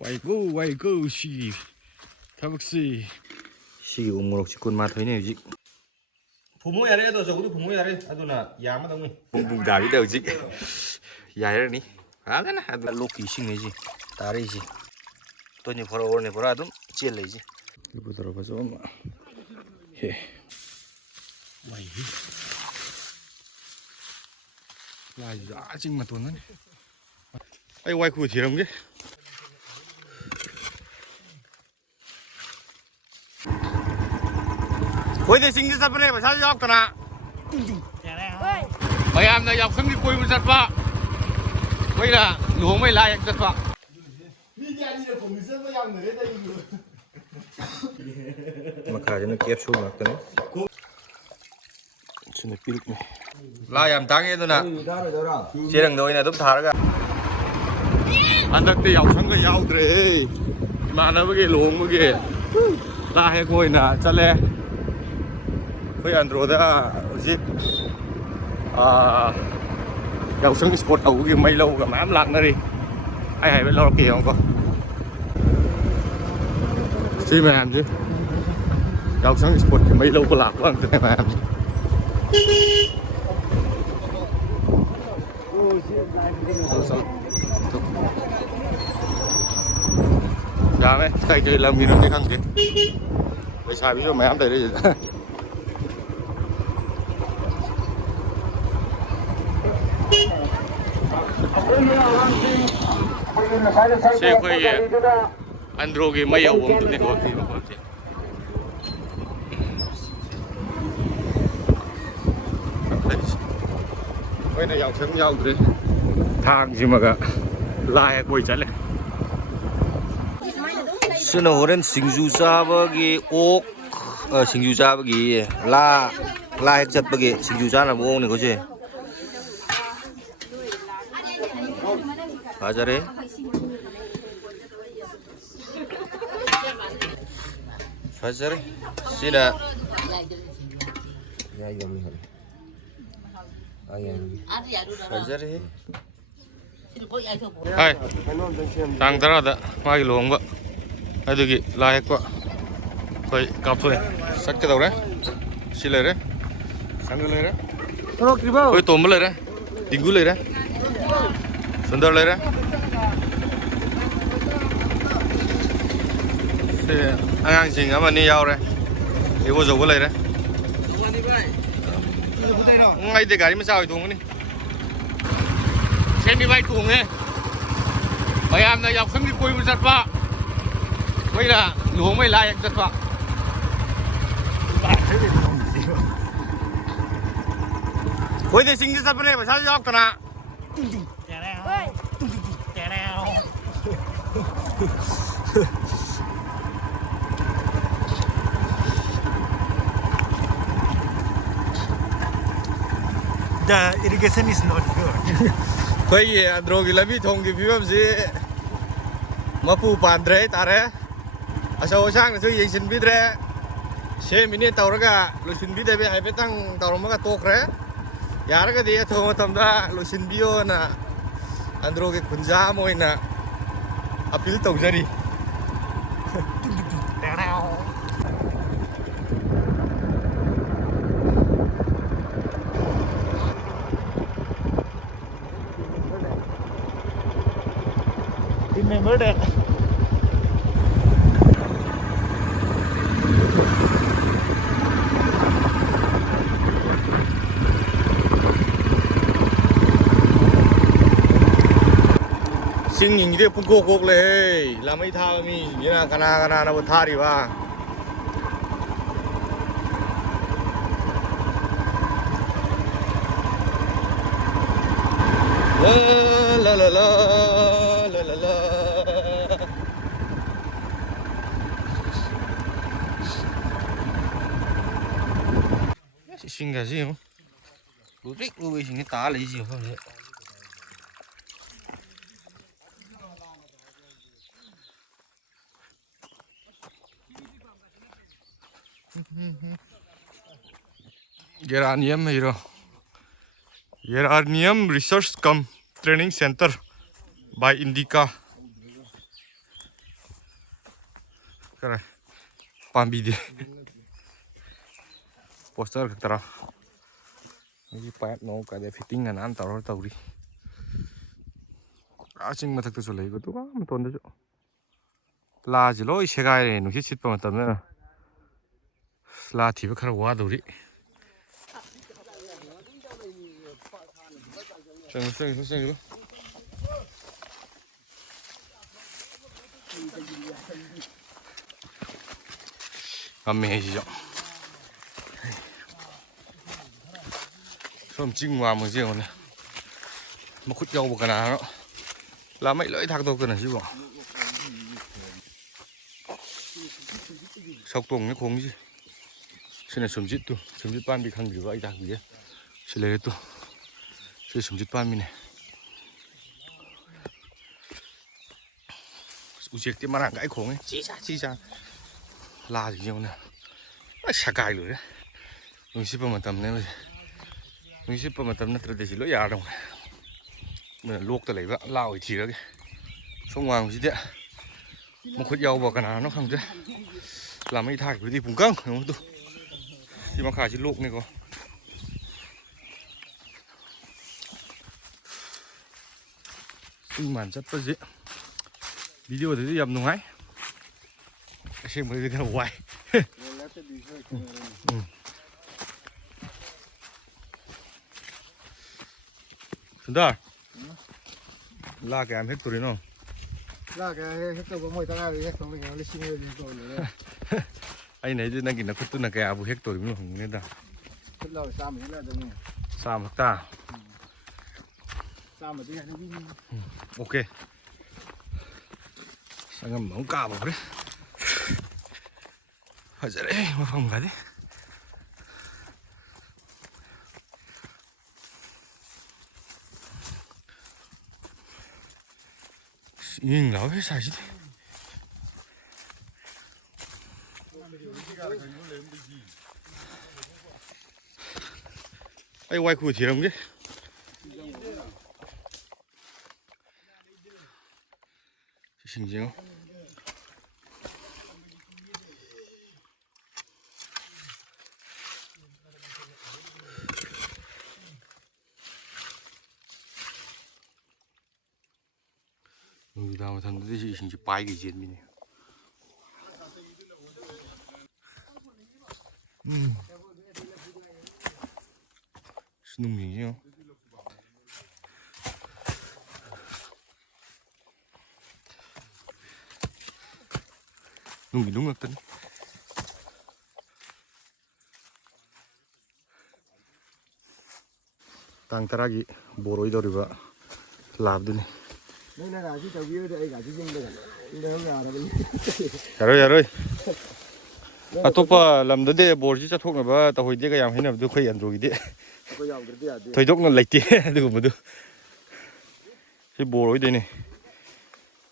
ꯋꯥꯏꯒꯣ ꯁꯤꯒꯤ ꯊꯕꯛꯁꯤ ꯁꯤꯒꯤ ꯎ ꯃꯣꯔꯣꯛꯁꯤ ꯀꯨꯟ ꯃꯥꯊꯣꯏꯅꯦ ꯍꯧꯖꯤꯛ ꯐꯨꯃꯣ ꯌꯥꯔꯦ ꯑꯗꯣ ꯆꯧꯕꯗꯨ ꯐꯨꯃꯣ ꯌꯥꯔꯦ ꯑꯗꯨꯅ ꯌꯥꯝꯃꯗꯧꯅꯤ ꯄꯨꯡ ꯇꯥꯕꯤꯗ ꯍꯧꯖꯤꯛ ꯌꯥꯏꯔꯅꯤ ꯐꯖꯅ ꯑꯗꯨ ꯂꯣꯛꯀꯤ ꯏꯁꯤꯡꯉꯩꯁꯤ ꯇꯥꯔꯛꯏꯁꯤ 24 ꯑꯋꯥꯔꯅꯤ ꯄꯨꯔꯥ ꯑꯗꯨꯝ ꯆꯦꯜ ꯂꯩꯁꯤ ꯑꯗꯨꯕꯨ ꯇꯧꯔꯒꯁꯨ ꯑꯃ ꯍꯦ ꯋꯥꯏꯍꯤ ꯂꯥꯏꯁꯤꯁꯨ ꯆꯤꯡ ꯃꯇꯣꯟꯗꯅꯤ ꯑꯩ ꯋꯥꯏꯈꯨ ꯊꯤꯔꯝꯒꯦ ꯈꯣꯏꯗꯤ ꯆꯤꯡꯗ ꯆꯠꯄꯅꯦ ꯄꯩꯁꯥꯁꯨ ꯌꯥꯎꯗꯅ ꯃꯌꯥꯝꯅ ꯌꯥꯎꯁꯪꯒꯤ ꯀꯣꯏꯕ ꯆꯠꯄ ꯑꯩꯈꯣꯏꯅ ꯂꯨꯍꯣꯡꯕꯩ ꯂꯥꯏ ꯌꯦꯛ ꯆꯠꯄ ꯃꯈꯥꯁꯤꯅ ꯀꯦꯞꯁꯨ ꯉꯥꯛꯇꯅꯤ ꯁꯤꯅ ꯄꯤꯔꯨꯛꯅꯤ ꯂꯥ ꯌꯥꯝ ꯇꯥꯡꯉꯦ ꯑꯗꯨꯅ ꯆꯦꯔꯪꯗ ꯑꯣꯏꯅ ꯑꯗꯨꯝ ꯊꯥꯔꯒ ꯍꯟꯗꯛꯇꯤ ꯌꯥꯎꯁꯪꯒ ꯌꯥꯎꯗ꯭ꯔꯦ ꯏꯃꯥꯟꯅꯕꯒꯤ ꯂꯨꯍꯣꯡꯕꯒꯤ ꯂꯥ ꯍꯦꯛꯄ ꯑꯣꯏꯅ ꯆꯠꯂꯦ ꯑꯩꯈꯣꯏ ꯑꯟꯗ꯭ꯔꯣꯗ ꯍꯧꯖꯤꯛ ꯌꯥꯎꯁꯪ ꯏꯁꯄꯣꯔꯠ ꯇꯧꯕꯒꯤ ꯃꯩ ꯂꯧꯒ ꯃꯌꯥꯝ ꯂꯥꯛꯅꯔꯤ ꯑꯩ ꯍꯥꯏꯕ ꯂꯧꯔꯛꯀꯦ ꯌꯦꯡꯉꯣꯀꯣ ꯁꯤ ꯃꯌꯥꯝꯁꯦ ꯌꯥꯎꯁꯪ ꯏꯁꯄꯣꯔꯠꯀꯤ ꯃꯩ ꯂꯧꯕ ꯂꯥꯛꯄ ꯉꯥꯛꯇꯅꯦ ꯃꯌꯥꯝꯁꯦ ꯌꯥꯝꯃꯦ ꯀꯩ ꯂꯝꯒꯤꯅꯣꯗꯤ ꯈꯪꯗꯦ ꯂꯩꯁꯥꯕꯤꯁꯨ ꯃꯌꯥꯝ ꯂꯩꯔꯦ ꯁꯤꯗ ꯁꯤ ꯑꯩꯈꯣꯏꯒꯤ ꯑꯟꯗ꯭ꯔꯣꯒꯤ ꯃꯩ ꯍꯧꯐꯝꯗꯨꯅꯤꯀꯣ ꯁꯤ ꯃꯐꯝꯁꯦ ꯑꯩꯈꯣꯏꯅ ꯌꯥꯎꯁꯪ ꯌꯥꯎꯗ꯭ꯔꯤ ꯊꯥꯡꯁꯤꯃꯒ ꯂꯥꯏ ꯍꯦꯛꯄꯣꯏ ꯆꯠꯂꯦ ꯁꯤꯅ ꯍꯣꯔꯦꯟ ꯁꯤꯡꯖꯨ ꯆꯥꯕꯒꯤ ꯑꯣꯛ ꯁꯤꯡꯖꯨ ꯆꯥꯕꯒꯤ ꯂꯥ ꯍꯦꯛ ꯆꯠꯄꯒꯤ ꯁꯤꯡꯖꯨ ꯆꯥꯅꯕ ꯑꯣꯛꯅꯤꯀꯣ ꯁꯤ ꯐꯖꯔꯦ ꯐꯖꯔꯦ ꯁꯤꯅ ꯐꯖꯔꯦ ꯍꯥꯏ ꯇꯥꯡ 10ꯗ ꯃꯥꯒꯤ ꯂꯨꯍꯣꯡꯕ ꯑꯗꯨꯒꯤ ꯂꯥꯏ ꯍꯦꯛꯄ ꯑꯩꯈꯣꯏ ꯀꯥꯞꯊꯣꯛꯑꯦ ꯆꯠꯀꯗꯧꯔꯦ ꯁꯤ ꯂꯩꯔꯦ ꯁꯪꯒ ꯂꯩꯔꯦ ꯑꯩꯈꯣꯏ ꯇꯣꯝꯕ ꯂꯩꯔꯦ ꯗꯤꯡꯒꯨ ꯂꯩꯔꯦ ꯁꯨꯟꯗꯔ ꯂꯩꯔꯦ ꯁꯤ ꯑꯉꯥꯡꯁꯤꯡ ꯑꯃꯅꯤ ꯌꯥꯎꯔꯦ ꯏꯕꯣꯆꯧꯕ ꯂꯩꯔꯦ ꯑꯩꯗꯤ ꯒꯥꯔꯤ ꯃꯆꯥ ꯑꯣꯏ ꯇꯣꯡꯒꯅꯤ ꯁꯦꯟꯗꯤ ꯕꯥꯏꯛ ꯇꯣꯡꯉꯦ ꯃꯌꯥꯝꯅ ꯌꯥꯎꯁꯪꯒꯤ ꯀꯣꯏꯕ ꯆꯠꯄ ꯑꯩꯈꯣꯏꯅ ꯂꯨꯍꯣꯡꯕꯩ ꯂꯥꯏ ꯌꯦꯛ ꯆꯠꯄ ꯑꯩꯈꯣꯏꯗꯤ ꯆꯤꯡꯗ ꯆꯠꯄꯅꯦ ꯄꯩꯁꯥꯁꯨ ꯌꯥꯎꯗꯅ The irrigation is not good. ꯑꯩꯈꯣꯏꯒꯤ ꯑꯟꯗ꯭ꯔꯣꯒꯤ ꯂꯝꯕꯤ ꯊꯣꯡꯒꯤ ꯐꯤꯕꯝꯁꯤ ꯃꯄꯨ ꯄꯥꯟꯗ꯭ꯔꯦ ꯍꯥꯏꯇꯥꯔꯦ ꯑꯆꯧ ꯑꯁꯥꯡꯅꯁꯨ ꯌꯦꯡꯁꯤꯟꯕꯤꯗ꯭ꯔꯦ ꯁꯦꯝꯃꯤꯅꯦ ꯇꯧꯔꯒ ꯂꯣꯏꯁꯤꯟꯕꯤꯗꯕꯤ ꯍꯥꯏꯐꯦꯠꯇꯪ ꯇꯧꯔꯝꯃꯒ ꯇꯣꯛꯈ꯭ꯔꯦ ꯌꯥꯔꯒꯗꯤ ꯑꯊꯨꯕ ꯃꯇꯝꯗ ꯂꯣꯏꯁꯤꯟꯕꯤꯌꯣꯅ ꯑꯟꯗ꯭ꯔꯣꯒꯤ ꯈꯨꯟꯖꯥ ꯑꯃ ꯑꯣꯏꯅ ꯑꯄꯤꯜ ꯇꯧꯖꯔꯤ Remember that. ꯆꯤꯡꯁꯤꯡꯁꯤꯗꯤ ꯄꯨꯡꯀꯣꯛ ꯀꯣꯛꯂꯦ ꯂꯥꯃꯩ ꯊꯥꯕ ꯃꯤꯁꯤꯡꯁꯤꯅ ꯀꯅꯥꯅꯕꯨ ꯊꯥꯔꯤꯕ لا لا لا لا لا لا 이싱가지 루빅 루빅이 다 알리지 그래 Geranium hero Geranium Research Cum Training Center by Indica cái này pambi đi poster cái tao cái pipe nó cái để fitting là ăn tàu đi chính mà thực sự lấy cái đó mà tuần đó chứ là chỉ lối xe gai này nó chỉ bằng tầm nữa là thì phải khá quá đâu đi xem làm mẹ gì vậy xong chinh hòa một riêng này mà khút dâu một cái nào đó là mấy lưỡi thác tôi cái này chứ bỏ sau tuồng cái khung gì xin là sớm dứt ban bị khăn bị vãi đặc gì xin lấy tôi xin sớm dứt ban mình này ujiek thì mà làm cái khung ấy chi ra là gì nhau nè sạc cài rồi đấy mình ship mà tầm này mình ship mà tầm nó từ chỉ lỗi già đâu mình luộc từ lấy vợ lao chỉ đó cái xong ngoài gì đấy một khối dầu vào cái nào nó không chứ làm mấy thải cái gì cũng căng đúng không tôi thì mà khả chỉ luộc này có sinh màn rất bất dễ video thì dầm đúng ấy xem mới cái hoài Sundar là cái em hết tuổi nó là cái hết tôi có mỗi tao hết tôi mình lấy xin rồi nữa anh này chứ năng kinh là cứ tuân là cái abu hết tuổi mình không nên đâu hết lâu sao mình là được nhỉ sao mà ta sao mà đi hành đi ok sang ngầm móng cào vào đấy phải giờ đấy mà phòng cái đấy nhìn nó hết sai chứ ai quay khu thì không chứ xin gì không người ta mà thằng đấy chỉ bay cái chuyện mình nung gì chứ không nung gì đúng là tính tăng taragi boroi đó đi vợ làm đi đây là cái tàu bia đây cả cái dinh đây đây là rồi atop làm đó để bor chỉ cho thuốc là tao hồi đi cái gì hay là tôi khơi ăn rồi đi thôi thuốc nó lấy tiền được mà được cái boroi đây này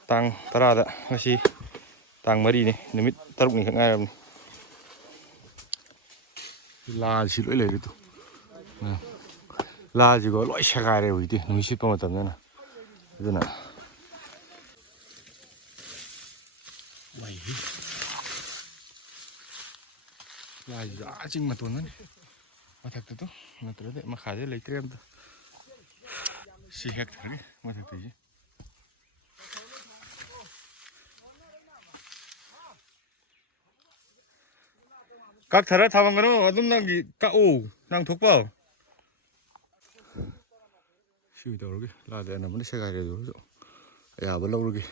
tăng tara đó cái gì tăng mấy đi này nếu mít tao này ngay rồi là chỉ lỗi lấy được tôi là chỉ có lỗi xe gai rồi đi nếu ship bằng tầm nữa nè nè là giá chính mà tuần đấy mà thật tôi mà tôi đấy mà khá dễ lấy tiền tôi xì hẹt thử đi mà thật tí các thợ thằng cái nó đúng là gì cả đang thuốc vào siêu đầu rồi là để nó mới xe gai rồi à bao lâu rồi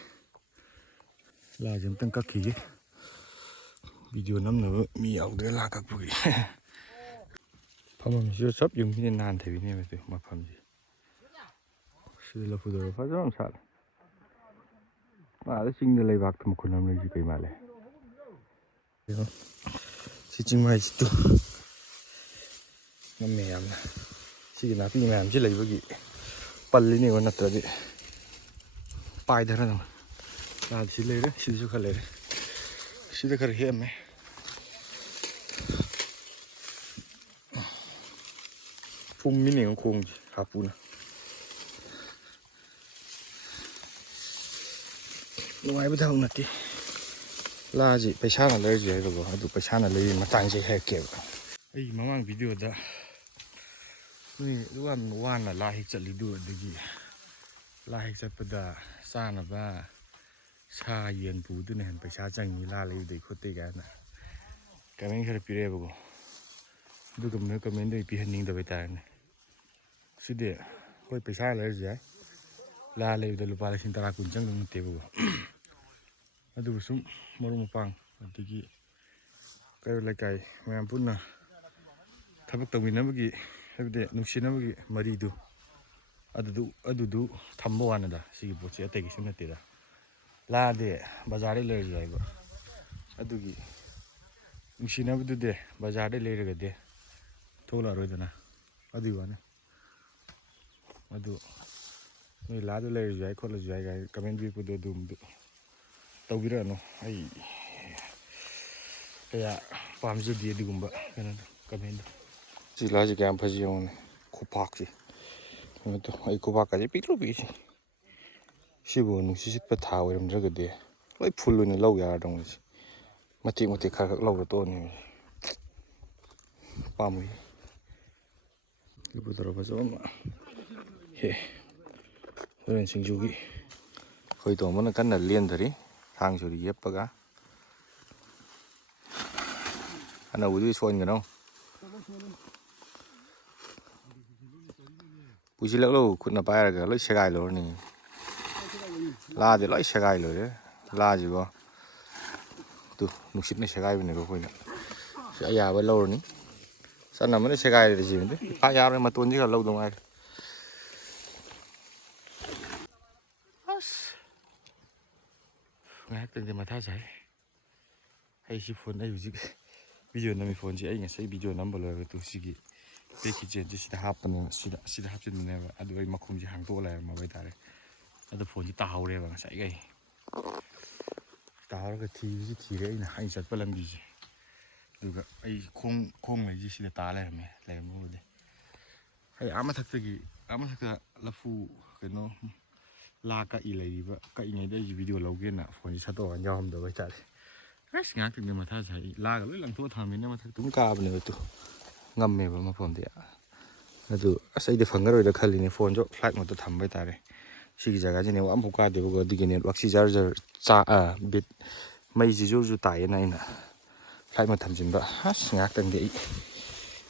là chúng tăng các kỳ video năm nữa mi ảo để là các bụi phẩm chưa sắp dùng cái nàn thì này mà mà phẩm gì sự là phụ đồ phát rất sạch mà cái sinh này lấy bạc thì một con làm gì cái mà này chỉ chừng mai chỉ tu nó mềm chỉ là cái mềm chỉ lấy cái gì bẩn lên này còn nát rồi bài đó rồi là chỉ lấy đấy chỉ cho khơi lấy đấy chỉ để khơi hiểm ấy phun mini con khung hả phun ngoài bên thằng này lassi ꯄꯩꯁꯥꯅ ꯂꯩꯔꯁꯨ ꯌꯥꯏꯕꯀꯣ ꯑꯗꯨ ꯄꯩꯁꯥꯅ ꯂꯩꯔꯤ ꯃꯇꯥꯡꯁꯦ ꯍꯥꯏꯔꯛꯀꯦꯕ ꯑꯩ ꯃꯃꯥꯡ ꯚꯤꯗꯤꯑꯣꯗ ꯅꯣꯏ ꯌꯥꯝ ꯋꯥꯅ ꯂꯥ ꯍꯦꯛ ꯆꯠꯂꯤꯗꯨ ꯑꯗꯒꯤ ꯂꯥ ꯍꯦꯛ ꯆꯠꯄꯗ ꯆꯥꯅꯕ ꯁꯥ ꯌꯦꯟ ꯄꯨꯗꯨꯅ ꯍꯦꯟꯅ ꯄꯩꯁꯥ ꯆꯪꯉꯤ ꯂꯥ ꯂꯩꯕꯗꯩ ꯈꯣꯠꯇꯩ ꯀꯥꯏꯅ ꯀꯃꯦꯟ ꯈꯔ ꯄꯤꯔꯛꯑꯦꯕꯀꯣ ꯑꯗꯨꯒꯨꯝꯕ ꯀꯃꯦꯟꯗꯣ ꯑꯩ ꯄꯤꯍꯟꯅꯤꯡꯗꯕ ꯍꯥꯏꯇꯥꯔꯦꯅꯦ ꯁꯤꯗꯤ ꯍꯣꯏ ꯄꯩꯁꯥ ꯂꯩꯔꯁꯨ ꯌꯥꯏ ꯂꯥ ꯂꯩꯕꯗ ꯂꯨꯄꯥ ꯂꯤꯁꯤꯡ 10 - 20 ꯆꯪꯗꯧ ꯅꯠꯇꯦꯕꯀꯣ ꯑꯗꯨꯕꯨ ꯁꯨꯝ ꯃꯔꯨꯞ ꯃꯄꯥꯡ ꯑꯗꯒꯤ ꯀꯩꯔꯣꯜ ꯂꯩꯀꯥꯏ ꯃꯌꯥꯝ ꯄꯨꯟꯅ ꯊꯕꯛ ꯇꯧꯃꯤꯟꯅꯕꯒꯤ ꯍꯥꯏꯕꯗꯤ ꯅꯨꯡꯁꯤꯅꯕꯒꯤ ꯃꯔꯤꯗꯨ ꯑꯗꯨꯗꯨ ꯊꯝꯕ ꯋꯥꯅꯤꯗ ꯁꯤꯒꯤ ꯄꯣꯠꯁꯦ ꯑꯇꯩ ꯀꯩꯁꯨ ꯅꯠꯇꯦꯗ ꯂꯥꯗꯤ ꯕꯖꯥꯔꯗꯩ ꯂꯩꯔꯁꯨ ꯌꯥꯏꯕ ꯑꯗꯨꯒꯤ ꯅꯨꯡꯁꯤꯅꯕꯗꯨꯗꯤ ꯕꯖꯥꯔꯗꯩ ꯂꯩꯔꯒꯗꯤ ꯊꯣꯛꯂꯛꯑꯔꯣꯏꯗꯅ ꯑꯗꯨꯒꯤ ꯋꯥꯅꯤ ꯑꯗꯨ ꯅꯣꯏ ꯂꯥꯗꯨ ꯂꯩꯔꯁꯨ ꯌꯥꯏ ꯈꯣꯠꯂꯁꯨ ꯌꯥꯏ ꯀꯥꯏ ꯀꯃꯦꯟ ꯄꯤꯔꯛꯄꯗꯣ ꯑꯗꯨꯝꯕꯗꯨ ꯇꯧꯕꯤꯔꯛꯑꯅꯨ ꯑꯩ ꯀꯌꯥ ꯄꯥꯝꯖꯗꯦ ꯑꯗꯨꯒꯨꯝꯕ ꯀꯩꯅꯣꯗꯣ ꯀꯃꯦꯟꯗꯣ ꯁꯤ ꯂꯥꯁꯤ ꯀꯌꯥꯝ ꯐꯖꯩ ꯌꯦꯡꯉꯨꯅꯦ ꯈꯨꯄꯥꯛꯁꯤ ꯑꯩ ꯈꯨꯄꯥꯛꯀꯁꯦ ꯄꯤꯛꯂꯨ ꯄꯤꯛꯏꯁꯤ ꯁꯤꯕꯨ ꯅꯨꯡꯁꯤꯠ ꯁꯤꯠꯄ ꯊꯥ ꯑꯣꯏꯔꯝꯗ꯭ꯔꯒꯗꯤ ꯂꯣꯏ ꯐꯨꯜ ꯑꯣꯏꯅ ꯂꯧ ꯌꯥꯔꯗꯧꯅꯤ ꯃꯇꯦꯛ ꯃꯇꯦꯛ ꯈꯔ ꯈꯛ ꯂꯧꯔ ꯇꯣꯛꯑꯅꯤ ꯄꯥꯝꯃꯨꯏ ꯂꯨꯄꯨ ꯇꯧꯔ ꯐꯖꯕ ꯑꯃ ꯍꯦ ꯍꯣꯔꯦꯟ ꯁꯤꯡꯖꯨꯒꯤ ꯑꯩꯈꯣꯏ ꯇꯣꯝꯕꯅ ꯀꯟꯅ ꯂꯦꯟꯊꯔꯤ ꯊꯥꯡ ꯁꯣꯔꯤ ꯌꯦꯞꯄꯒ ꯑꯅꯧꯕꯗꯨꯗꯤ ꯁꯣꯏꯍꯟꯒꯅꯣ ꯄꯨꯁꯤꯜꯂꯛꯂꯣ ꯈꯨꯠꯅ ꯄꯥꯏꯔꯒ ꯂꯣꯏ ꯁꯦꯒꯥꯏꯂꯨꯔꯅꯤ ꯂꯥꯗꯤ ꯂꯣꯏ ꯁꯦꯒꯥꯏ ꯂꯣꯏꯔꯦ ꯂꯥꯁꯤꯕꯣ ꯑꯗꯨ ꯅꯨꯡꯁꯤꯠꯅ ꯁꯦꯒꯥꯏꯕꯅꯦꯕ ꯑꯩꯈꯣꯏꯅ ꯁꯤ ꯑꯌꯥꯕ ꯂꯧꯔꯅꯤ ꯆꯅꯝꯕꯅ ꯁꯦꯒꯥꯏꯔꯦ ꯁꯤꯕꯗꯤ ꯌꯥꯔꯣꯏ ꯃꯇꯣꯟꯁꯤ ꯈꯔ ꯂꯧꯗꯧ ꯉꯥꯏꯔꯦ ꯑꯁ ꯉꯥꯏꯍꯥꯛꯇꯪꯗꯤ ꯃꯊꯥ ꯁꯥꯏ ꯑꯩ ꯍꯧꯖꯤꯛ ꯚꯤꯗꯤꯑꯣ ꯅꯝꯃꯤ ꯐꯣꯟꯁꯤ ꯑꯩ ꯉꯁꯥꯏ ꯚꯤꯗꯤꯑꯣ ꯅꯝꯕ ꯂꯣꯏꯔꯒ ꯁꯤꯒꯤ ꯕꯦꯛꯀꯤ ꯆꯦꯟꯁꯤ ꯁꯤꯗ ꯍꯥꯞꯄꯅꯦꯕ ꯁꯤꯗ ꯍꯥꯞꯆꯤꯟꯕꯅꯦꯕ ꯑꯗꯨ ꯑꯩ ꯃꯈꯣꯡꯁꯤ ꯍꯥꯡꯇꯣꯛꯑ ꯂꯩꯔꯝꯃꯕ ꯍꯥꯏꯇꯥꯔꯦ ꯑꯗꯨ ꯐꯣꯟꯁꯤ ꯇꯥꯍꯧꯔꯦꯕ ꯉꯁꯥꯏꯒꯩ ꯇꯥꯍꯧꯔꯒ ꯊꯤꯔꯦ ꯑꯩꯅ ꯆꯠꯄ ꯂꯝꯕꯤꯁꯦ ꯑꯗꯨꯒ ꯑꯩ ꯈꯣꯡꯉꯩꯁꯤ ꯁꯤꯗ ꯇꯥ ꯂꯩꯔꯝꯕꯕꯨꯗꯤ ꯑꯩ ꯃꯊꯛꯇ ꯂꯐꯨ ꯀꯩꯅꯣ ꯂꯥ ꯀꯛꯏꯉꯩꯗ ꯑꯩꯁꯤ ꯚꯤꯗꯤꯑꯣ ꯂꯧꯒꯦꯅ ꯐꯣꯟꯁꯤ ꯁꯠꯇꯣꯛꯑꯒ ꯌꯥꯎꯔꯝꯗꯕ ꯍꯥꯏꯇꯥꯔꯦ ꯑꯁ ꯉꯥꯏꯍꯥꯛꯇꯪꯗꯤ ꯃꯊꯥ ꯁꯥꯏ ꯂꯥꯒ ꯂꯣꯏ ꯂꯪꯊꯣꯛꯑ ꯊꯝꯃꯤꯅ ꯃꯊꯛꯇ ꯑꯗꯨꯝ ꯀꯥꯕꯅꯦꯕ ꯑꯗꯨ ꯉꯝꯃꯦꯕ ꯃꯐꯝꯗꯤ ꯑꯗꯨ ꯑꯁ ꯑꯩꯗꯤ ꯐꯪꯉꯔꯣꯏꯗ ꯈꯜꯂꯤꯅꯦ ꯐꯣꯟꯁꯨ ꯐ꯭ꯂꯥꯏꯠ ꯃꯣꯠꯇ ꯊꯝꯕ ꯍꯥꯏꯇꯥꯔꯦ ꯁꯤꯒꯤ ꯖꯒꯥꯁꯤ ꯅꯦꯠꯋꯥꯛ ꯑꯃꯐꯥꯎ ꯀꯥꯗꯦꯕꯀꯣ ꯑꯗꯨꯒꯤ ꯅꯦꯠꯋꯥꯛꯁꯤ ꯕꯤꯠ ꯃꯩꯁꯤ ꯖꯨꯔ ꯇꯥꯏꯌꯦꯅ ꯑꯩꯅ ꯐ꯭ꯂꯥꯏꯠ ꯃꯣꯠ ꯊꯝꯖꯤꯟꯕ ꯑꯁ ꯉꯥꯏꯍꯥꯛꯇꯪꯗꯤ ꯑꯩ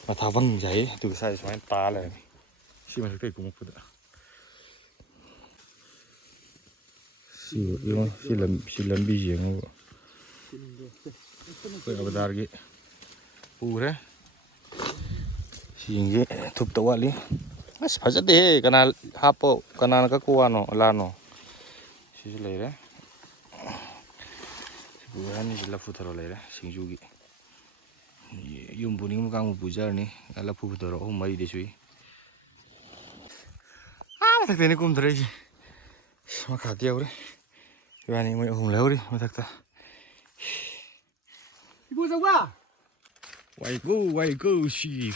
ꯃꯊꯥ ꯋꯪꯖꯥꯏ ꯑꯗꯨꯒ ꯁ꯭ꯋꯥꯏꯗ ꯁꯨꯃꯥꯏꯅ ꯇꯥ ꯂꯩꯔꯝꯃꯤ ꯁꯤ ꯃꯊꯛꯇꯩ ꯀꯨꯝꯃꯛꯄꯗ ꯁꯤ ꯂꯝꯕꯤꯁꯤ ꯌꯦꯡꯉꯣꯕ ꯑꯩꯈꯣꯏ ꯑꯕꯗꯥꯔꯒꯤ ꯄꯨꯈ꯭ꯔꯦ ꯁꯤꯁꯤꯡꯁꯦ ꯊꯨꯞꯇ ꯋꯥꯠꯂꯤ ꯑꯁ ꯐꯖꯗꯦꯍꯦ ꯀꯅꯥꯅ ꯀꯛꯄ ꯋꯥꯅꯣ ꯂꯥꯅꯣ ꯁꯤꯁꯨ ꯂꯩꯔꯦ ꯁꯤ ꯂꯐꯨ ꯊꯔꯣ ꯂꯩꯔꯦ ꯁꯤꯡꯖꯨꯒꯤ ꯌꯨꯝ ꯄꯨꯅꯤꯡꯕ ꯀꯥꯡꯕꯨ ꯄꯨꯖꯔꯅꯤ ꯂꯐꯨ ꯊꯔꯣ 3 - 4 ꯁꯨꯏ ꯃꯊꯛꯇꯩꯅ ꯀꯨꯝꯊꯔꯛꯏꯁꯦ ꯃꯈꯥꯗꯤ ꯌꯧꯔꯦ ꯏꯕꯥꯅꯤ ꯃꯣꯏ 3 ꯂꯩꯍꯧꯔꯤ ꯃꯊꯛꯇ 이보자와 ꯋꯥꯏꯀꯣ ꯁꯤ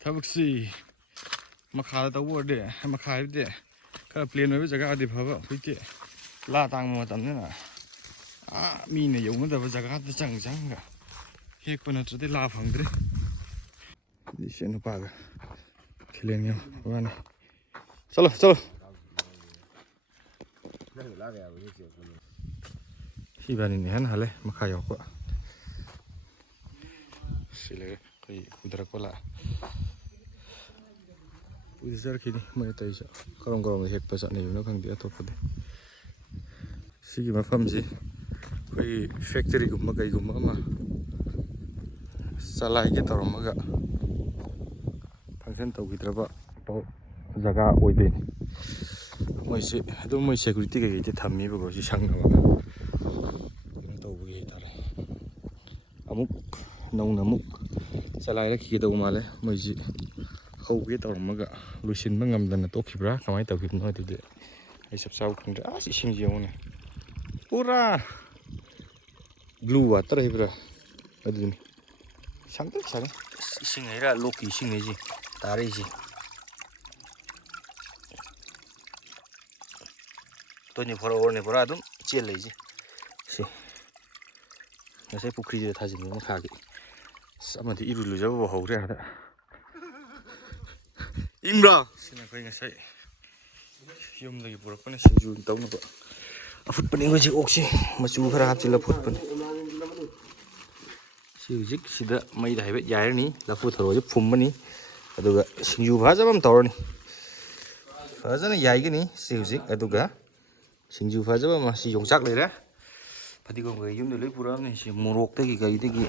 ꯊꯕꯛꯁꯤ ꯃꯈꯥꯗ ꯇꯧꯕ ꯑꯣꯏꯔꯗꯤ ꯃꯈꯥ ꯍꯥꯏꯕꯗꯤ ꯈꯔ ꯄ꯭ꯂꯦꯟ ꯑꯣꯏꯕ ꯖꯒꯥ ꯑꯣꯏꯔꯗꯤ ꯐꯕ ꯍꯧꯖꯤꯛꯇꯤ ꯂꯥ ꯇꯥꯡꯕ ꯃꯇꯝꯅꯤꯅ ꯃꯤꯅ ꯌꯧꯅꯗꯕ ꯖꯒꯥꯗ ꯆꯪꯉꯒ ꯍꯦꯛꯄ ꯅꯠꯇ꯭ꯔꯗꯤ ꯂꯥ ꯐꯪꯗ꯭ꯔꯦ ꯏꯆꯦ ꯅꯨꯄꯥꯒ ꯈꯤꯂꯦꯟꯒ ꯋꯥꯅꯤ ꯆꯠꯂꯣ ꯏꯕꯥꯅꯤꯅ ꯍꯦꯟꯅ ꯍꯜꯂꯦ ꯃꯈꯥ ꯌꯧꯔꯛꯄ ꯁꯤ ꯂꯩꯔꯦ ꯑꯩꯈꯣꯏ ꯎꯊꯔꯛꯄ ꯎꯊꯖꯔꯛꯈꯤꯅꯤ ꯃꯣꯏ ꯑꯇꯩꯁꯨ ꯀꯔꯣꯝꯗ ꯍꯦꯛꯄ ꯆꯠꯅꯩꯕꯅꯣ ꯈꯪꯗꯦ ꯑꯇꯣꯞꯄꯗꯤ ꯁꯤꯒꯤ ꯃꯐꯝꯁꯤ ꯑꯩꯈꯣꯏꯒꯤ ꯐꯦꯛꯇꯔꯤꯒꯨꯝꯕ ꯀꯩꯒꯨꯝꯕ ꯑꯃ ꯆꯂꯥꯏꯒꯦ ꯇꯧꯔꯝꯃꯒ ꯐꯪꯁꯟ ꯇꯧꯈꯤꯗ꯭ꯔꯕ ꯖꯒꯥ ꯑꯣꯏꯗꯣꯏꯅꯤ ꯃꯣꯏꯁꯤ ꯑꯗꯨꯝ ꯃꯣꯏ ꯁꯦꯀꯨꯔꯤꯇꯤ ꯀꯩꯀꯩꯗꯤ ꯊꯝꯃꯤꯕꯀꯣ ꯁꯤ ꯁꯪꯅꯕ ꯀꯩꯅꯣ ꯇꯧꯕꯒꯤ ꯍꯥꯏꯇꯥꯔꯦ ꯅꯧꯅ ꯑꯃꯨꯛ ꯆꯂꯥꯏꯔꯛꯈꯤꯒꯗꯧꯕ ꯃꯥꯜꯂꯦ ꯃꯣꯏꯁꯤ ꯍꯧꯒꯦ ꯇꯧꯔꯝꯃꯒ ꯂꯣꯏꯁꯤꯟꯕ ꯉꯝꯗꯅ ꯇꯣꯛꯈꯤꯕ꯭ꯔꯥ ꯀꯃꯥꯏꯅ ꯇꯧꯈꯤꯕꯅꯣ ꯑꯗꯨꯗꯤ ꯑꯩ ꯆꯞ ꯆꯥꯕ ꯈꯪꯗ꯭ꯔꯦ ꯑꯁ ꯏꯁꯤꯡꯁꯤ ꯌꯦꯡꯉꯨꯅꯦ ꯄꯨꯔꯥ ꯕ꯭ꯂꯨ ꯋꯥꯇꯔ ꯍꯥꯏꯕ꯭ꯔꯥ ꯑꯗꯨꯅꯤ ꯁꯪꯇ꯭ꯔꯤꯛ ꯁꯪꯉꯤ ꯏꯁꯤꯡ ꯍꯩꯔꯥ ꯂꯣꯛꯀꯤ ꯏꯁꯤꯡ ꯍꯩꯁꯤ ꯇꯥꯔꯛꯏꯁꯤ 24 ꯑꯋꯥꯔꯅꯤ ꯄꯨꯔꯥ ꯑꯗꯨꯝ ꯆꯦꯜ ꯂꯩꯁꯤ ꯁꯤ Ngase pukri de thajin ma khagi samadi iru lujaba hawre ada imbra sina kai ngasai yum lagi purakpane sinju tawna ba afutpani ngoji oksi machu khara hapchila futpani siujik sida mai da haibe yairni lafu tharo je phumani aduga sinju bhajabam tawrani fajana yaigini siujik aduga sinju bhajaba ma si yongchak leira Padigong cái yum lấy pura này chỉ morok tới cái gì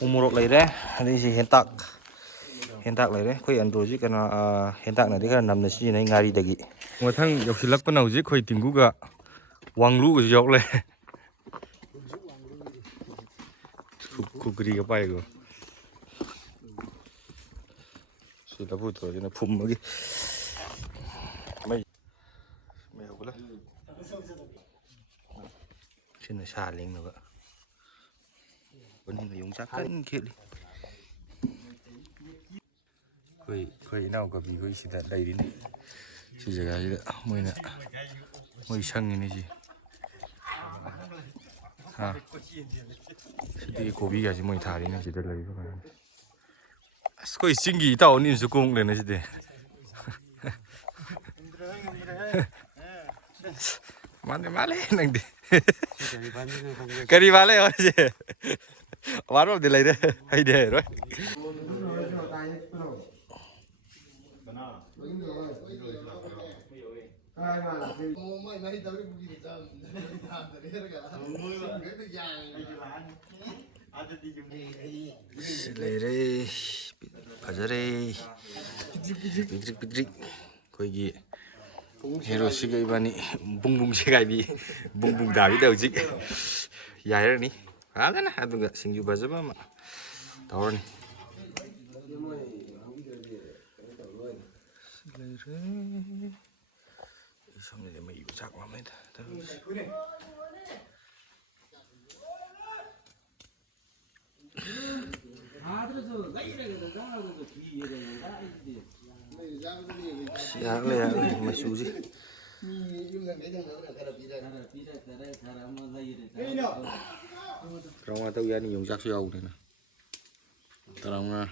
morok lấy đấy đây chỉ hiện tại lấy đấy khơi ăn rồi chứ cái nó hiện tại này cái nằm là chỉ này ngay đi đây mà thằng dọc xí lắc con nào chứ khơi tìm cú cả quăng lú cái dọc lên cú cái cái bay rồi chỉ là phụ thôi chứ nó phum cái mày học cái trên là xa lên rồi ạ vẫn là dùng chắc cân kia đi khơi nào cả vì khơi xịt đầy đi này chỉ giờ cái gì đó mới nè mới xăng này gì à thì cô bị cái gì mới thả đi này chỉ để lấy thôi khơi sinh gì tao nên số công này này chứ Mana nang di. Kari bale aja. Baru dilai deh, hai deh, rồi. Selera, pajare, pidrik, koi gi. Hero sih kayak bani bung sih kayak bi bung dari dah ujik ya ini nih ada nah aduh nggak singju baza mama tahu nih selera sambil dia mau ibu cak mama itu terus siap lah ya masuk sih Rong atau ya nih yang sak siau deh nah terang nah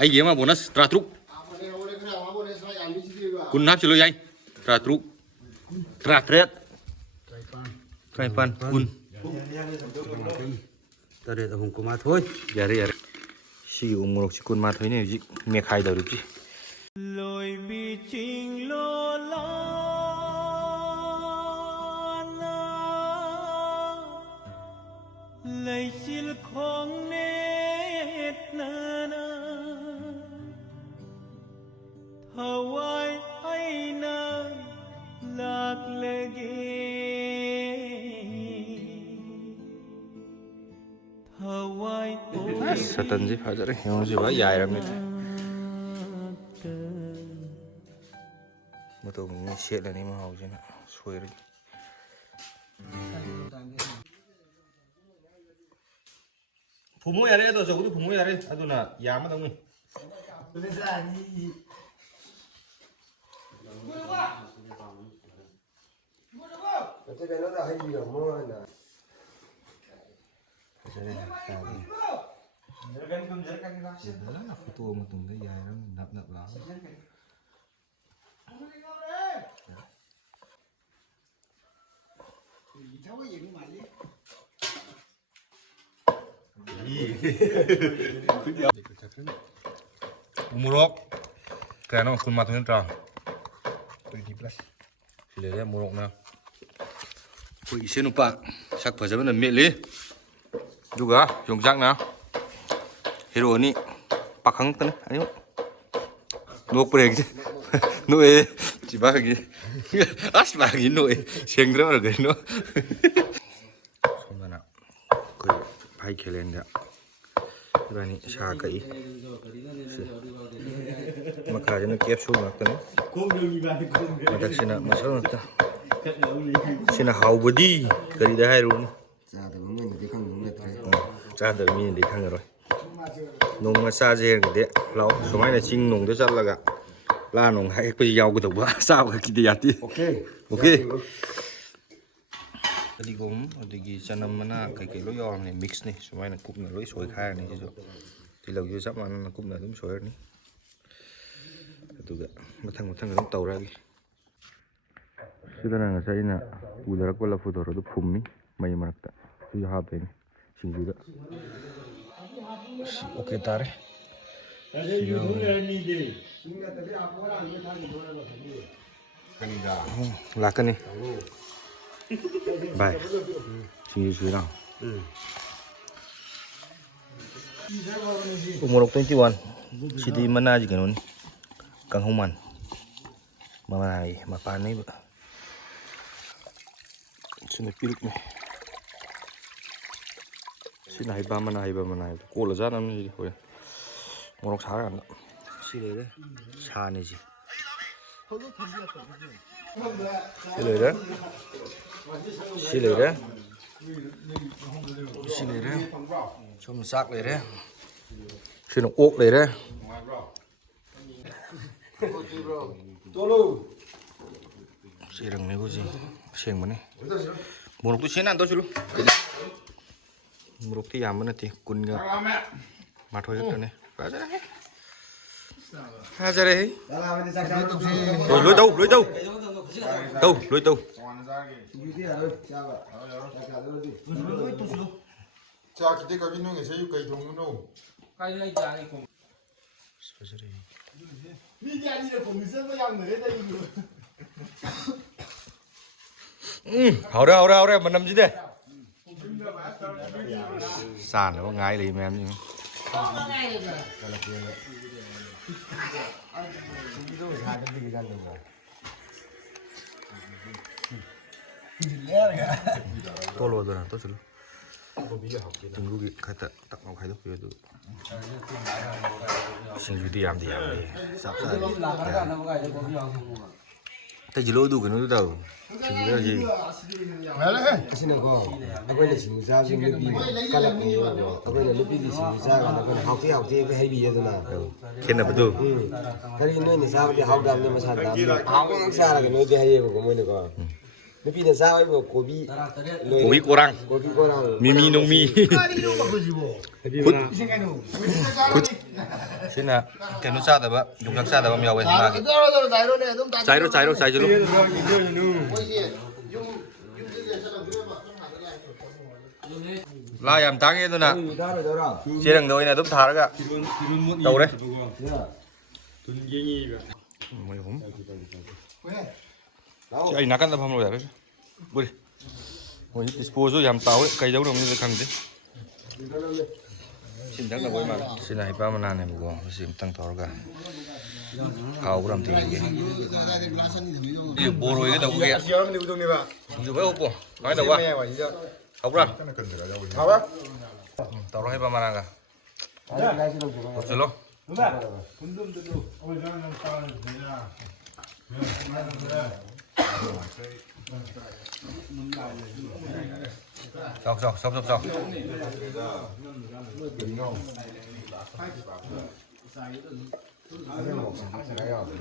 ay gimana bonus teratruk kun hap silo yai teratruk teratret traipan kun tadi itu hukum mat thôi jari si umur si kun mat thôi này mẹ khai đầu được chứ lối bi chính lo la lấy sil không nét na na Hawaii ai na lạc lagi Hawaii setan sih hajar yang sih bah dài lắm đấy mà tôi mình sẽ là đi mà hầu chứ nè xuôi đi phụ môi ở đây tôi rồi phụ môi ở đây tôi là giá mà đâu mình cái này nó đã hay gì rồi mua nè tua mà từng cái dài nó nập lắm Umurok kayak no kun matuhin tra 20+ sila dia murok na kui isen upa sak pajaban na meli juga jongjak na hero ni pakhang tan ayo nuok prek noe ciba lagi as lagi noe sengdra lagi no somana kui pai khelen ga ibani sa kai makanya capsule naktan madak sina masal nakta sina haubadi kari dah hai run cha da mi de khang rồi nong ma sa je de lao somai na ching nong de chat laga la nong hai pe yaw ko ba sa ka ki de yati okay ꯐꯗꯤꯒꯣꯝ ꯑꯗꯒꯤ ꯆꯅꯝ ꯃꯅꯥ ꯀꯩꯀꯩ ꯂꯣꯏ ꯌꯥꯎꯔꯝꯅꯤ ꯃꯤꯛꯁꯅꯤ ꯁꯨꯃꯥꯏꯅ ꯀꯨꯞꯅ ꯂꯣꯏ ꯁꯣꯏꯈꯥꯏꯔꯅꯤ ꯁꯤꯁꯨ ꯇꯤꯜꯍꯧꯁꯨ ꯆꯞ ꯃꯥꯟꯅꯅ ꯀꯨꯞꯅ ꯑꯗꯨꯝ ꯁꯣꯏꯔꯅꯤ ꯑꯗꯨꯒ ꯃꯊꯪ ꯑꯗꯨꯝ ꯇꯧꯔꯛꯑꯒꯦ ꯁꯤꯗꯅ ꯉꯁꯥꯏ ꯑꯩꯅ ꯄꯨꯊꯔꯛꯄ ꯂꯐꯨꯊꯣꯔꯣ ꯑꯗꯨ ꯐꯨꯝꯃꯤ ꯃꯩ ꯃꯔꯛꯇ ꯁꯤꯁꯨ ꯍꯥꯞꯇꯣꯏꯅꯤ ꯁꯤꯡꯖꯨꯗ ꯑꯣꯀꯦ ꯇꯥꯔꯦ ꯂꯥꯛꯀꯅꯤ ꯚꯥꯏ ꯁꯤꯡꯖꯨ ꯁꯨꯏꯔꯣ ꯎꯃꯣꯔꯣꯛ 21 ꯁꯤꯗꯤ ꯃꯅꯥꯁꯤ ꯀꯩꯅꯣꯅꯤ ꯀꯥꯡꯍꯧꯃꯥꯟ ꯃꯄꯥꯟꯅꯩꯕ sini pilih nih sini hai ba mana itu kola jalan nih hoy morok saran sini deh sani sih sini deh cuma sak deh sini ok deh sirang nih gue sih siang mana Muruk tu sini antos dulu. Muruk tu yang mana ti kun ga. Matho itu nih. Aja deh. Lôi đâu. Đâu. Cha kita kami nung saya yuk kayu nung. Kayu jadi kom. Ni jadi deh kom, misalnya yang mana tadi dulu. Hậu ra mình nằm dưới đây sàn nó ngay đi mà em như to lô rồi nè tốt rồi từng lúc khai tặng ngọc khai đốc về rồi xin chú đi làm đi sắp tay chỉ lôi đủ cái nó đâu chỉ là gì cái này có cái này chỉ ra riêng cái gì cái này cái này lúc đi chỉ ra cái này học thì cái hay bị vậy nào khen là betul cái này nó sao thì học đam nên mà sao đam học nó sao là cái nó hay vậy của mình được không lúc đi là sao ấy mà cô bị kurang mimi nung mi kut sini cái nó sao vậy dùng nước sao vậy mèo vậy mà cháy chứ lúc la làm tăng cái thôi nè chia đằng đôi này đúng thà đó cả đầu đấy mày húng chị anh nãy cắt tao không rồi đấy bơi đi dispose làm tàu ấy cây dấu đồng như khăn thế xin chắc là với mà xin này ba mana này một xin tăng thọ cả hào cũng làm gì đi bồ rồi cái đầu kia dù với hộp nói đầu qua học ra tàu nó hay ba mana cả học chưa lo Sọc.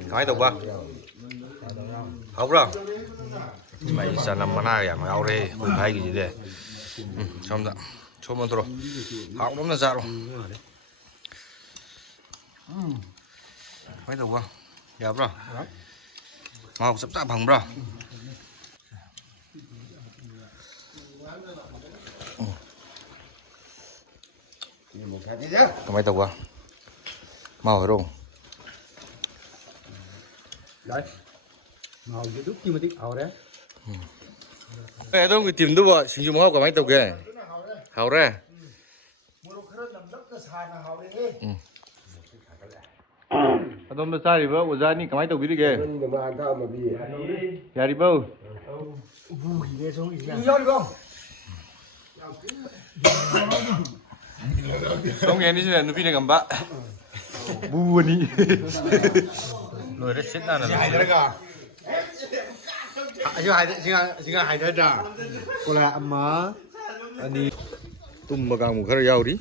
Nói tục ba. Học rồi. Mày sao nằm mà na vậy mà ao đây, không thấy cái gì đây. Xong rồi. Xong rồi. Học lắm là sao rồi. Nói tục ba. Dạ rồi. Mà học sắp bằng rồi. Kamay tao qua màu rồi đấy màu YouTube nhưng mà thích ảo đấy cái tôi tìm đâu vậy xin chào kamay tao kìa hào ra Adom besar riba wazani kamay tao biết kìa ya riba Không nghe đi xem nó phi này cầm bạ bu đi rồi đấy chết nào hải đấy cả chứ hải đấy cả cô là amma 아니 tumbagang mo khara yauri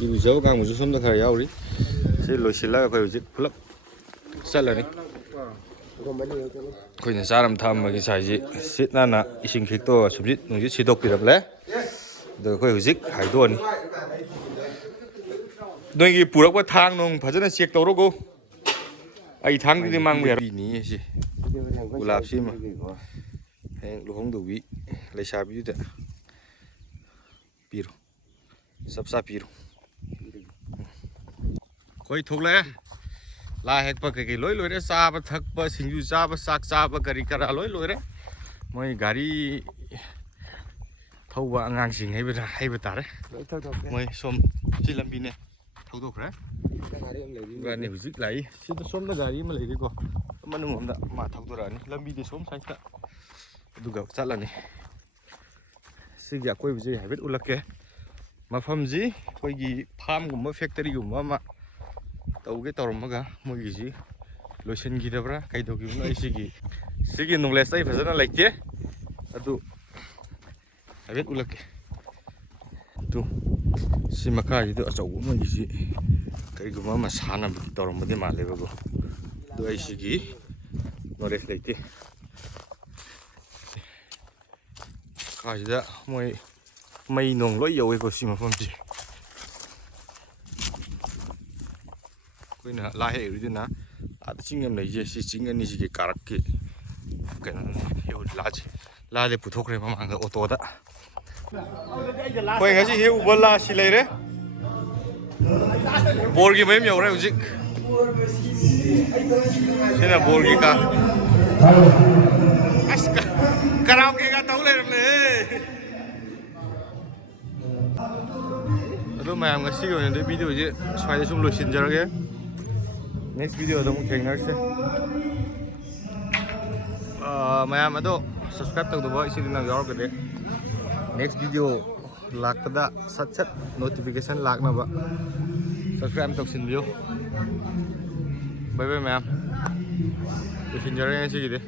ibu jaw gang mo som da khara yauri se lo shila ko je phulap salani ꯑꯩꯈꯣꯏꯅ ꯆꯥꯔꯝ ꯊꯝꯕꯒꯤ ꯁꯥꯏꯁꯤ ꯁꯤꯠ ꯅꯥꯟꯅ ꯏꯁꯤꯡ ꯈꯤꯛꯇꯣꯛꯑꯒ ꯁꯨꯝꯖꯤꯠ ꯅꯨꯡꯁꯤꯠ ꯁꯤꯗꯣꯛꯄꯤꯔꯝꯂꯦ ꯑꯗꯨꯒ ꯑꯩꯈꯣꯏ ꯍꯧꯖꯤꯛ ꯍꯥꯏꯗꯣꯛꯑꯅꯤ ꯅꯣꯏꯒꯤ ꯄꯨꯔꯛꯄ ꯊꯥꯡ ꯅꯨꯡ ꯐꯖꯅ ꯆꯦꯛ ꯇꯧꯔꯣꯀꯣ ꯑꯩ ꯊꯥꯡꯗꯨꯗꯤ ꯃꯥꯡꯕ ꯌꯥꯔꯣꯏꯅꯤ ꯁꯤ ꯒꯨꯂꯥꯞꯁꯤꯃ ꯍꯌꯦꯡ ꯂꯨꯍꯣꯡꯗꯧꯕꯤ ꯂꯩꯁꯥꯕꯤꯗꯨꯗ ꯄꯤꯔꯣ ꯆꯞ ꯆꯥ ꯄꯤꯔꯣ ꯑꯩꯈꯣꯏ ꯊꯣꯛꯂꯛꯑꯦ ꯂꯥ ꯍꯦꯛꯄ ꯀꯩꯀꯩ ꯂꯣꯏ ꯂꯣꯏꯔꯦ ꯆꯥꯕ ꯊꯛꯄ ꯁꯤꯡꯖꯨ ꯆꯥꯕ ꯆꯥꯛ ꯆꯥꯕ ꯀꯔꯤ ꯀꯔꯥ ꯂꯣꯏ ꯂꯣꯏꯔꯦ ꯃꯣꯏ ꯒꯥꯔꯤ ꯊꯧꯕ ꯑꯉꯥꯡꯁꯤꯡ ꯍꯩꯕ ꯇꯥꯔꯦ ꯃꯣꯏ ꯁꯣꯝ ꯁꯤ ꯂꯝꯕꯤꯅꯦ ꯊꯧꯗꯣꯛꯈ꯭ꯔꯦ ꯒꯥꯔꯤ ꯍꯧꯖꯤꯛ ꯂꯥꯛꯏ ꯁꯤꯗ ꯁꯣꯝꯗ ꯒꯥꯔꯤ ꯑꯃ ꯂꯩꯔꯤꯀꯣ ꯃꯅꯨꯡꯂꯣꯝꯗ ꯃꯥ ꯊꯧꯗꯣꯔꯛꯑꯅꯤ ꯂꯝꯕꯤꯗꯤ ꯁꯣꯝ ꯁꯥꯏꯗꯇ ꯑꯗꯨꯒ ꯆꯠꯂꯅꯤ ꯁꯤꯒꯤ ꯑꯀꯣꯏꯕꯁꯦ ꯍꯥꯏꯐꯦꯠ ꯎꯠꯂꯛꯀꯦ ꯃꯐꯝꯁꯤ ꯑꯩꯈꯣꯏꯒꯤ ꯐꯥꯝꯒꯨꯝꯕ ꯐꯦꯛꯇꯔꯤꯒꯨꯝꯕ ꯑꯃ ꯇꯧꯒꯦ ꯇꯧꯔꯝꯃꯒ ꯃꯣꯏꯒꯤꯁꯤ ꯂꯣꯏꯁꯤꯟꯈꯤꯗꯕ꯭ꯔꯥ ꯀꯩꯗꯧꯈꯤꯕꯅꯣ ꯑꯩ ꯁꯤꯒꯤ ꯅꯣꯂꯦꯖ ꯑꯩ ꯐꯖꯅ ꯂꯩꯇꯦ ꯑꯗꯨ ꯍꯥꯏꯐꯦꯠ ꯎꯠꯂꯛꯀꯦ ꯑꯗꯨ ꯁꯤ ꯃꯈꯥꯁꯤꯗ ꯑꯆꯧꯕ ꯑꯃꯒꯤꯁꯤ ꯀꯔꯤꯒꯨꯝꯕ ꯑꯃ ꯁꯥꯟꯅꯕꯗꯤ ꯇꯧꯔꯝꯕꯗꯤ ꯃꯥꯜꯂꯦꯕꯀꯣ ꯑꯗꯨ ꯑꯩ ꯁꯤꯒꯤ ꯅꯣꯂꯦꯖ ꯂꯩꯇꯦ ꯃꯈꯥꯁꯤꯗ ꯃꯣꯏ ꯃꯩ ꯅꯣꯡ ꯂꯣꯏ ꯌꯧꯋꯦꯀꯣ ꯁꯤ ꯃꯐꯝꯁꯤ ꯑꯩꯈꯣꯏꯅ ꯂꯥ ꯍꯦꯛꯏꯗꯨꯅ ꯑꯥꯗ ꯆꯤꯡ ꯑꯃ ꯂꯩꯁꯦ ꯁꯤ ꯆꯤꯡ ꯑꯅꯤꯁꯤꯒꯤ ꯀꯥꯔꯛꯀꯤ ꯀꯩꯅꯣ ꯂꯥꯗꯤ ꯄꯨꯊꯣꯛꯈ꯭ꯔꯦ ꯃꯃꯥꯡꯗ ꯑꯣꯇꯣꯗ ꯑꯩꯈꯣꯏ ꯉꯁꯤ ꯍꯦꯛꯎꯕ ꯂꯥꯁꯤ ꯂꯩꯔꯦ ꯕꯣꯔꯒꯤ ꯃꯌꯨꯝ ꯌꯧꯔꯦ ꯍꯧꯖꯤꯛ ꯁꯤꯅ ꯕꯣꯔꯒꯤ ꯀꯥ ꯑꯁ ꯀꯔꯥꯎꯀꯦꯒ ꯇꯧ ꯂꯩꯔꯝꯃꯦ ꯑꯗꯣ ꯃꯌꯥꯝ ꯉꯁꯤꯒꯤ ꯑꯣꯏꯅꯗꯤ ꯚꯤꯗꯤꯑꯣꯁꯦ ꯁ꯭ꯋꯥꯏꯗ ꯁꯨꯝ ꯂꯣꯏꯁꯤꯟꯖꯔꯒꯦ ꯅꯦꯛꯁ ꯚꯤꯗꯤꯑꯣꯗ ꯑꯃꯨꯛ ꯊꯦꯡꯅꯔꯁꯦ ꯃꯌꯥꯝ ꯑꯗꯣ ꯁꯕꯁꯀ꯭ꯔꯥꯏꯕ ꯇꯧꯗꯕ ꯏꯆꯤꯜ ꯏꯅꯥꯎ ꯌꯥꯎꯔꯒꯗꯤ ꯅꯦꯛꯁ ꯚꯤꯗꯤꯑꯣ ꯂꯥꯛꯄꯗ ꯁꯠ ꯁꯠ ꯅꯣꯇꯤꯐꯤꯀꯦꯁꯟ ꯂꯥꯛꯅꯕ ꯁꯕꯁꯀ꯭ꯔꯥꯏꯕ ꯇꯧꯁꯤꯟꯕꯤꯌꯨ ꯕꯥꯏ ꯕꯥꯏ ꯃꯌꯥꯝ ꯂꯣꯏꯁꯤꯟꯖꯔꯒꯦ ꯉꯁꯤꯒꯤꯗꯤ